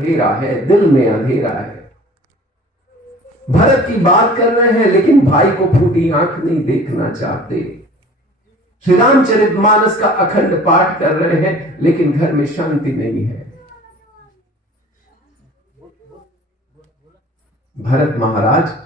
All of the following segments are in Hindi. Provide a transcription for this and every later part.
अंधेरा है, दिल में अंधेरा है। भरत की बात कर रहे हैं लेकिन भाई को फूटी आंख नहीं देखना चाहते। श्री रामचरितमानस का अखंड पाठ कर रहे हैं लेकिन घर में शांति नहीं है। भरत महाराज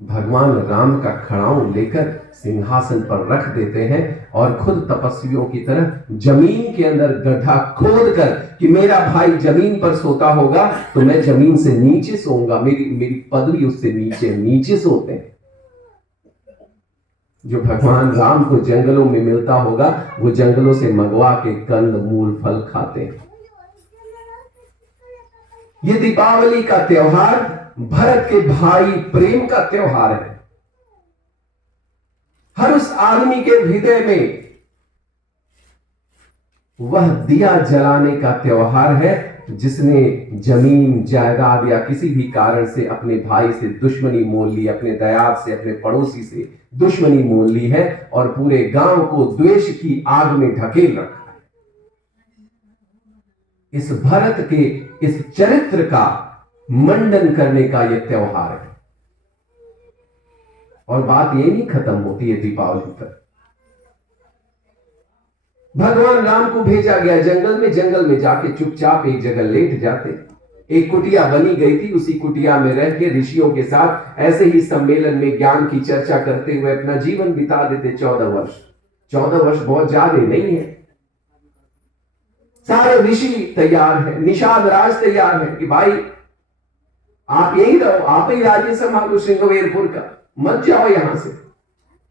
भगवान राम का खड़ाऊं लेकर सिंहासन पर रख देते हैं और खुद तपस्वियों की तरह जमीन के अंदर गड्ढा खोद कर कि मेरा भाई जमीन पर सोता होगा तो मैं जमीन से नीचे सोऊंगा, मेरी पदवी उससे नीचे सोते हैं। जो भगवान राम को जंगलों में मिलता होगा वो जंगलों से मंगवा के कंद मूल फल खाते हैं। ये दीपावली का त्योहार भरत के भाई प्रेम का त्योहार है। हर उस आदमी के हृदय में वह दिया जलाने का त्योहार है जिसने जमीन जायदाद या किसी भी कारण से अपने भाई से दुश्मनी मोल ली, अपने दयाद से, अपने पड़ोसी से दुश्मनी मोल ली है और पूरे गांव को द्वेष की आग में ढकेल रखा है। इस भरत के इस चरित्र का मंडन करने का यह त्योहार है। और बात ये नहीं खत्म होती है दीपावली पर। भगवान राम को भेजा गया जंगल में जाके चुपचाप एक जगह लेट जाते। एक कुटिया बनी गई थी, उसी कुटिया में रह के ऋषियों के साथ ऐसे ही सम्मेलन में ज्ञान की चर्चा करते हुए अपना जीवन बिता देते 14 वर्ष। 14 वर्ष बहुत ज्यादा नहीं है। सारे ऋषि तैयार है, निषाद राज तैयार है कि भाई आप यही रहो, आप ही राज्य संभालो श्रृंगवेरपुर का, मत जाओ यहां से,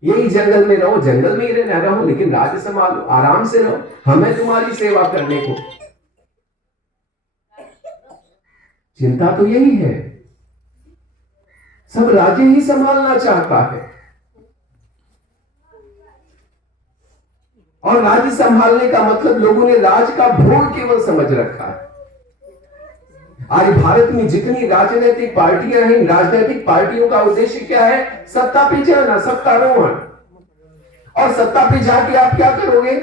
यही जंगल में रहो, जंगल में ही रहना रहो लेकिन राज्य संभालो, आराम से रहो, हमें तुम्हारी सेवा करने को। चिंता तो यही है, सब राज्य ही संभालना चाहता है और राज्य संभालने का मतलब लोगों ने राज का भोग केवल समझ रखा है। आज भारत में जितनी राजनीतिक पार्टियां हैं, राजनीतिक पार्टियों का उद्देश्य क्या है? सत्ता पे जाना, सत्तारोहण। और सत्ता पे जाके आप क्या करोगे?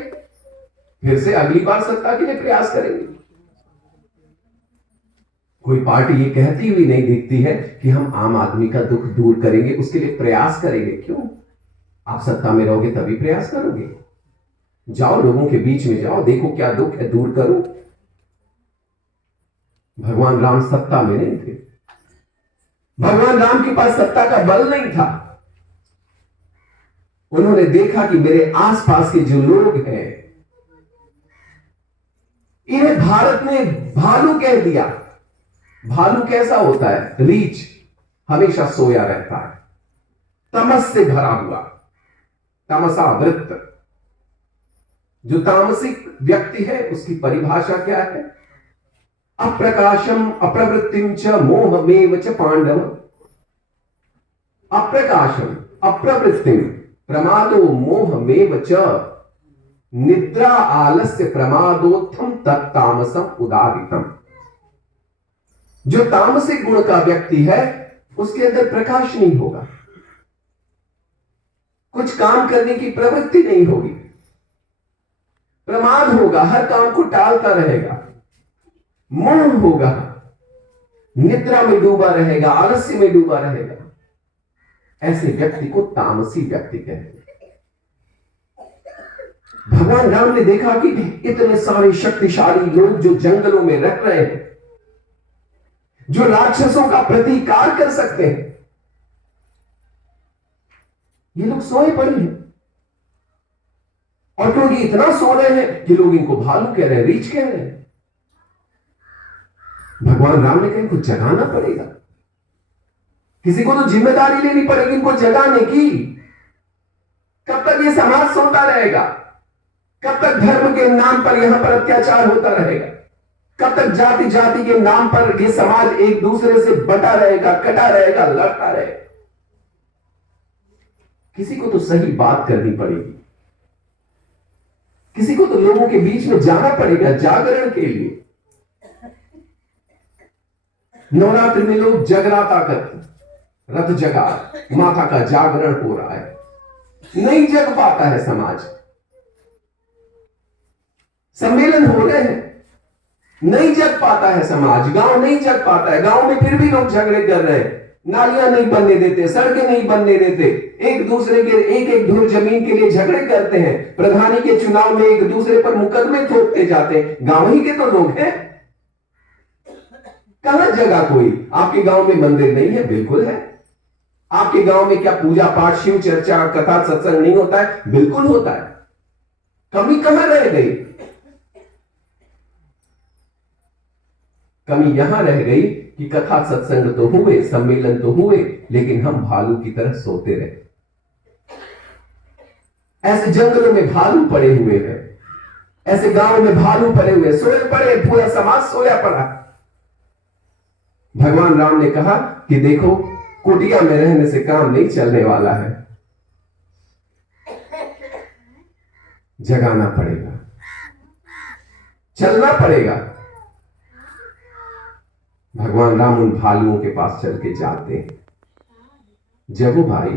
फिर से अगली बार सत्ता के लिए प्रयास करेंगे। कोई पार्टी ये कहती हुई नहीं दिखती है कि हम आम आदमी का दुख दूर करेंगे, उसके लिए प्रयास करेंगे। क्यों? आप सत्ता में रहोगे तभी प्रयास करोगे। जाओ, लोगों के बीच में जाओ, देखो क्या दुख है, दूर करो। भगवान राम सत्ता में नहीं थे। भगवान राम के पास सत्ता का बल नहीं था। उन्होंने देखा कि मेरे आसपास के जो लोग हैं इन्हें भारत ने भालू कह दिया। भालू कैसा होता है? रीछ, हमेशा सोया रहता है, तमस से भरा हुआ, तमसावृत। जो तामसिक व्यक्ति है उसकी परिभाषा क्या है? अप्रकाशम अप्रवृत्तिम च मोहमेव च पांडव। अप्रकाशम अप्रवृत्तिम प्रमादो मोहमेव च निद्रा आलस्य प्रमादोत्थम तत्तामसम उदारितम। जो तामसिक गुण का व्यक्ति है उसके अंदर प्रकाश नहीं होगा, कुछ काम करने की प्रवृत्ति नहीं होगी, प्रमाद होगा, हर काम को टालता रहेगा, मौन होगा, निद्रा में डूबा रहेगा, आलस्य में डूबा रहेगा। ऐसे व्यक्ति को तामसी व्यक्ति कहते हैं। भगवान राम ने देखा कि इतने सारे शक्तिशाली लोग जो जंगलों में रह रहे हैं, जो राक्षसों का प्रतिकार कर सकते हैं, ये लोग सोए पड़े हैं। और क्योंकि इतना सो रहे हैं कि लोग इनको भालू कह रहे हैं, रीछ कह रहे हैं। भगवान राम ने कहा इनको जगाना पड़ेगा, किसी को तो जिम्मेदारी लेनी पड़ेगी इनको जगाने की। कब तक ये समाज सोता रहेगा? कब तक धर्म के नाम पर यहां पर अत्याचार होता रहेगा? कब तक जाति जाति के नाम पर ये समाज एक दूसरे से बटा रहेगा, कटा रहेगा, लड़ता रहेगा? किसी को तो सही बात करनी पड़ेगी, किसी को तो लोगों के बीच में जाना पड़ेगा जागरण के लिए। नवरात्रि में लोग जगराता करते, रथ जगा, माता का जागरण हो रहा है, नहीं जग पाता है समाज। सम्मेलन हो रहे हैं, नहीं जग पाता है समाज, गांव नहीं जग पाता है। गांव में फिर भी लोग झगड़े कर रहे हैं, नालियां नहीं बनने देते, सड़कें नहीं बनने देते, एक दूसरे के एक एक धुर जमीन के लिए झगड़े करते हैं, प्रधानी के चुनाव में एक दूसरे पर मुकदमे थोपते जाते हैं। गांव ही के तो लोग हैं। कहां जगह कोई? आपके गांव में मंदिर नहीं है? बिल्कुल है। आपके गांव में क्या पूजा पाठ, शिव चर्चा, कथा सत्संग नहीं होता है? बिल्कुल होता है। कमी कहां रह गई? कमी यहां रह गई कि कथा सत्संग तो हुए, सम्मेलन तो हुए, लेकिन हम भालू की तरह सोते रहे। ऐसे जंगलों में भालू पड़े हुए हैं, ऐसे गांव में भालू पड़े हुए, सोए पड़े, पूरा समाज सोया पड़ा। भगवान राम ने कहा कि देखो, कुटिया में रहने से काम नहीं चलने वाला है, जगाना पड़ेगा, चलना पड़ेगा। भगवान राम उन भालुओं के पास चल के जाते हैं। जगो भाई,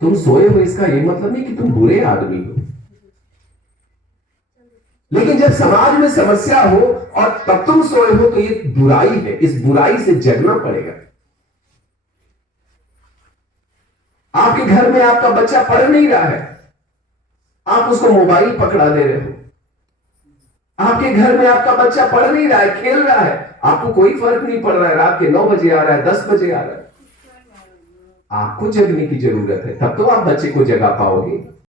तुम सोए हो इसका ये मतलब नहीं कि तुम बुरे आदमी हो, लेकिन जब समाज में समस्या हो और तब तुम सोए हो तो ये बुराई है। इस बुराई से जगना पड़ेगा। आपके घर में आपका बच्चा पढ़ नहीं रहा है, आप उसको मोबाइल पकड़ा दे रहे हो। आपके घर में आपका बच्चा पढ़ नहीं रहा है, खेल रहा है, आपको कोई फर्क नहीं पड़ रहा है, रात के 9 बजे आ रहा है, 10 बजे आ रहा है। आपको जगने की जरूरत है, तब तो आप बच्चे को जगा पाओगे।